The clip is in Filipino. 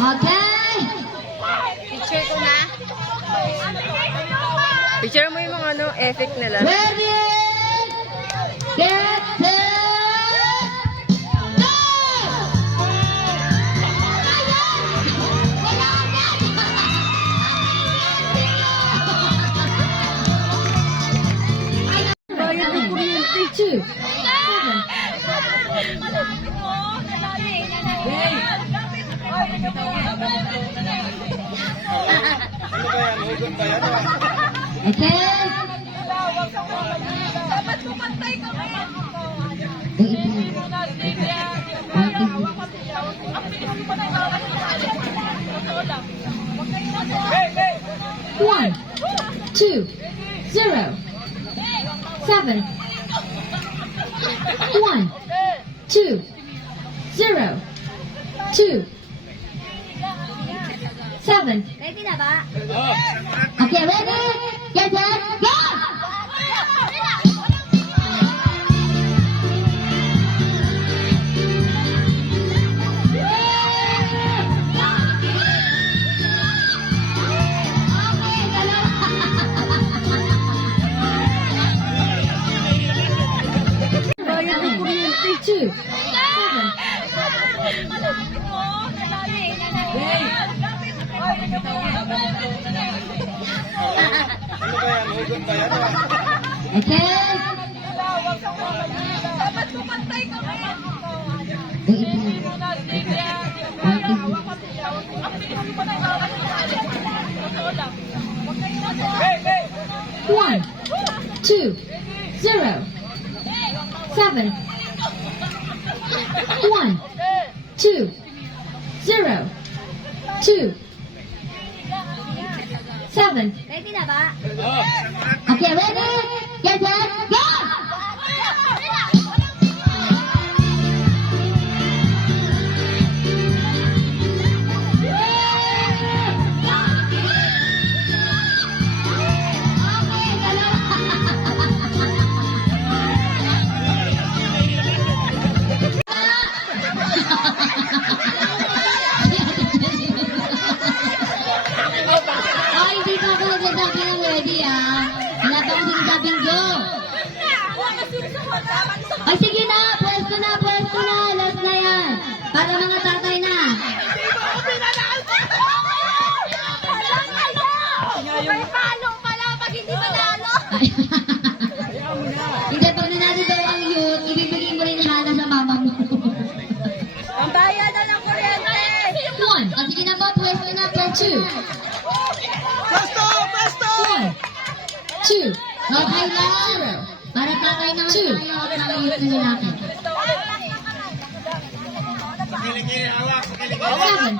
Okay. Picture ko na. Picture mo yung mga ano, effect nila. Ready? Get set! Go! Bayad ng kuryente. 2, 7. Okay. One, 2, 0, 7. 1, 2, 0, 2, 7. Ready na ba? Okay, ready? Get set, go! Bayad ng kuryente. 2, 7. Okay. One, 2, 0, 7. 1, 2, 0, 2, 7. Ready na ba? Okay, ready? Get set, go! Ay, hindi pa ako nagsasabi ng ready, ah. Wala pa akong sinasabing go. Ay, sige na. Pwesto na, pwesto na. Last na yan. Para mga tatay na. May palo pala pag hindi manalo. Hindi, pag nanalo daw ang youth, ibibigay mo rin hana sa mama mo. Ang bayad na ng kuryente. 1. O, sige na po. Pwesto na for 2. Presto! Presto! 1, 2. Okay lang. Para tatay ng 2. At mga youth na natin. Kilikili, hawak. Kilikili. 7.